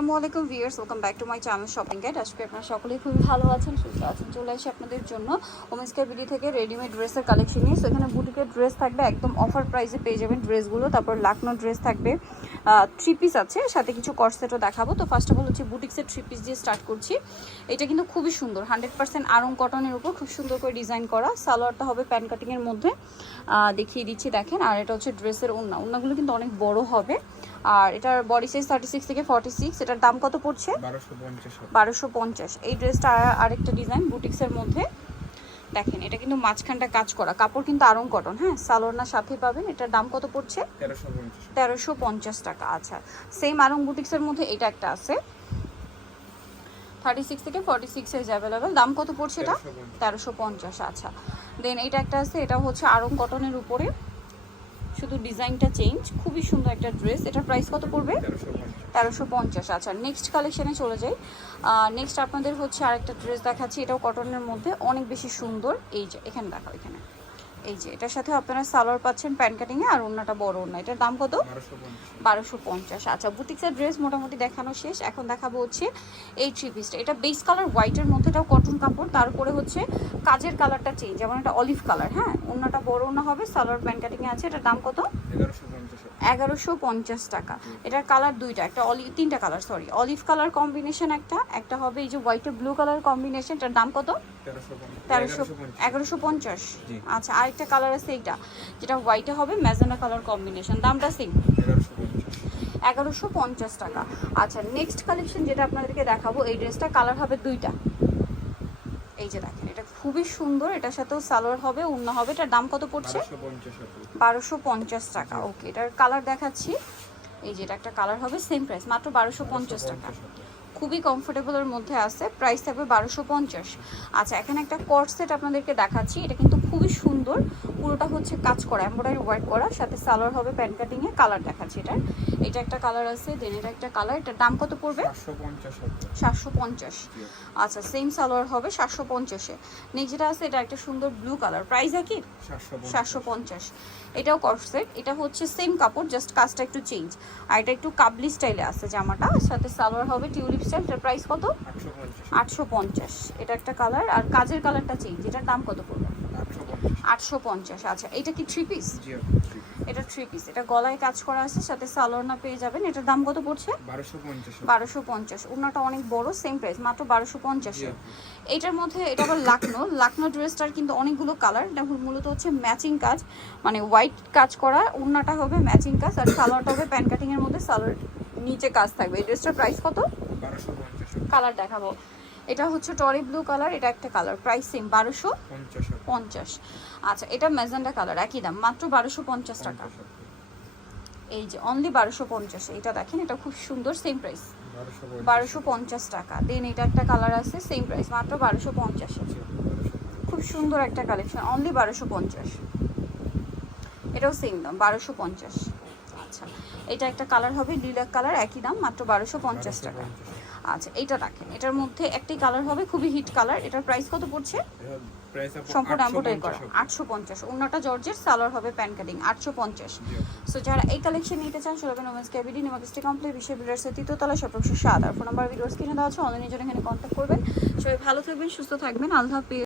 আসসালামু আলাইকুম viewers, welcome back to my channel shopping guide. আজকে আপনারা সকলেই খুবই ভালো আছেন, সুস্থ আছেন। চলে আসি আপনাদের জন্য ওমেন্স কেয়ার বিডি থেকে রেডিমেড ড্রেসের কালেকশন নিয়ে। এখানে বুটিকের ড্রেস থাকবে, একদম অফার প্রাইসে পেয়ে যাবেন ড্রেসগুলো। তারপর লাকনো ড্রেস থাকবে, থ্রি পিস আছে, সাথে কিছু কর্সেটও দেখাবো। তো ফার্স্ট অফ অল হচ্ছে বুটিক্সের থ্রি পিস দিয়ে স্টার্ট করছি। এটা কিন্তু খুবই সুন্দর, 100% আরং কটনের উপর খুব সুন্দর করে ডিজাইন করা। সালোয়ারটা হবে প্যান কাটিংয়ের মধ্যে, দেখিয়ে দিচ্ছি দেখেন। আর এটা হচ্ছে ড্রেসের ওড়নাগুলো কিন্তু অনেক বড় হবে। আর এটার বডি সাইজ 36 থেকে 46। এটার দাম কত পড়ছে? 1250। এই ড্রেসটা আরেকটা ডিজাইন বুটিক্সের মধ্যে দেখেন। এটা কিন্তু মাঝখানটা কাজ করা, কাপড় কিন্তু আরং কটন। হ্যাঁ, সালোয়ার সাথে পাবেন। এটার দাম কত পড়ছে? 1350 টাকা। আচ্ছা, সেম আরং বুটিক্সের মধ্যে এটা একটা আছে, 36 থেকে 46 সাইজ অ্যাভেলেবেল। দাম কত পড়ছে এটা? 1350। আচ্ছা, দেন এটা একটা আছে, এটা হচ্ছে আরং কটনের উপরে, শুধু ডিজাইনটা চেঞ্জ। খুবই সুন্দর একটা ড্রেস। এটার প্রাইস কত পড়বে? 1350। আচ্ছা, নেক্সট কালেকশনে চলে যাই। নেক্সট আপনাদের হচ্ছে আরেকটা ড্রেস দেখাচ্ছি, এটাও কটনের মধ্যে, অনেক বেশি সুন্দর। এই যে এখানে দেখাও, এখানে এই যে এটার সাথে আপনারা সালোয়ার পাচ্ছেন প্যান্ট কাটিংয়ে, আর ওড়নাটা বড় ওড়না। এটার দাম কত? 1250। আচ্ছা, বুটিক্সের ড্রেস মোটামুটি দেখানো শেষ। এখন দেখাবো হচ্ছে এই থ্রি পিসটা। এটা বেস কালার হোয়াইটের মধ্যে, এটাও কটন কাপড়, তারপরে হচ্ছে কাজের কালারটা চেঞ্জ, যেমন এটা অলিভ কালার। হ্যাঁ, ওড়নাটা বড় ওড়না হবে, সালোয়ার প্যান্ট কাটিংয়ে আছে। এটার দাম কত? 1150 টাকা। এটার কালার দুইটা, একটা তিনটা colour, sorry, olive colour combination, একটা হবে এই যে হোয়াইট ব্লু কালার কম্বিনেশন। এটার দাম কত? 1150। আচ্ছা, আরেকটা কালার আছে এইটা, যেটা হোয়াইটে হবে ম্যাজেন্টা কালার কম্বিনেশন। দামটা সেম, 1150 টাকা। আচ্ছা, নেক্সট কালেকশন যেটা আপনাদেরকে দেখাবো, এই ড্রেসটা কালার হবে দুইটা। এই যে দেখেন, এটা খুবই সুন্দর। এটার সাথেও সালোয়ার হবে, ওড়না হবে। এটার দাম কত পড়ছে? 1250 টাকা। ওকে, এটার কালার দেখাচ্ছি। এই যে এটা একটা কালার হবে, সেম প্রাইস, মাত্র 1250 টাকা। খুবই কমফোর্টেবলের মধ্যে আছে, প্রাইস থাকবে 1250। আচ্ছা, এখানে একটা কট সেট আপনাদেরকে দেখাচ্ছি। এটা কিন্তু খুবই সুন্দর, পুরোটা হচ্ছে কাজ করা, এমব্রয়ডারি ওয়ার্ক করা, সাথে সালোয়ার হবে প্যান্ট কাটিংয়ে। কালার দেখাচ্ছি এটার, এটা একটা কালার আছে, দেন এটা একটা কালার। এটার দাম কত পড়বে? 750। আচ্ছা, সেম সালোয়ার হবে 750-এ। নেক্সট যেটা আছে, এটা একটা সুন্দর ব্লু কালার, প্রাইস একই 750। এটাও কট সেট, এটা হচ্ছে সেম কাপড়, জাস্ট কাজটা একটু চেঞ্জ। আর এটা একটু কাবলি স্টাইলে আছে জামাটা, সাথে সালোয়ার হবে টিউলিপ স্টাইল। এটার প্রাইস কত? 850। এটা একটা কালার, আর কাজের কালারটা চেঞ্জ। এটার দাম কত পড়বে? 850। আচ্ছা, এটা কি থ্রি পিস? এটা থ্রি পিস, এটা গলায় কাজ করা আছে, সাথে সালোয়ার পেয়ে যাবেন। এটার দাম কত পড়ছে? 1250। ওড়নাটা অনেক বড়, সেম প্রাইস, মাত্র 1250। এটার মধ্যে এটা আবার লাকনো ড্রেসটার কিন্তু অনেকগুলো কালার। এটা মূলত হচ্ছে ম্যাচিং কাজ, মানে হোয়াইট কাজ করা, ওড়নাটা হবে ম্যাচিং কাজ, আর সালোয়ারটা হবে প্যান্ট কাটিং এর মধ্যে, সালোয়ার নিচে কাজ থাকবে। এই ড্রেসটার প্রাইস কত? 1250। কালার দেখাবো, এটা হচ্ছে টরি ব্লু কালার, এটা একটা কালার, প্রাইস সেম 1250। আচ্ছা, এটা ম্যাজেন্টা কালার, একই দাম, মাত্র 1250 টাকা। এই যে অনলি 1250। এটা দেখেন, এটা খুব সুন্দর, সেম প্রাইস 1250 টাকা। দেন এটা একটা কালার আছে, সেম প্রাইস, মাত্র 1250। খুব সুন্দর একটা কালেকশন, অনলি 1250। এটাও সেম দাম, 1250। আচ্ছা, এটা একটা কালার হবে লিলাক কালার, একই দাম, মাত্র 1250 টাকা। আচ্ছা, এটা দেখেন, এটার মধ্যে একটি কালার হবে, খুবই হিট কালার। এটার প্রাইস কত পড়ছে? সম্পূর্ণ এমব্রয়ডারি করা, 850। ওড়নাটা জর্জের, সালোয়ার হবে প্যান্ট কাটিং, 850। সো যারা এই কালেকশন নিতে চান, চলবেন ওমেন্স কেয়ার বিডি, নিমাক্সটি কমপ্লিট, বিশ্ব বিল্ডার্সের তৃতীয়তলা, সপ্তম 7। আর ফোন নাম্বার ভিডিওস কিনে দেওয়া আছে, অনলাইনের জন্য এখানে কন্ট্যাক্ট করবেন। সবাই ভালো থাকবেন, সুস্থ থাকবেন, আল্লাহ হাফেজ।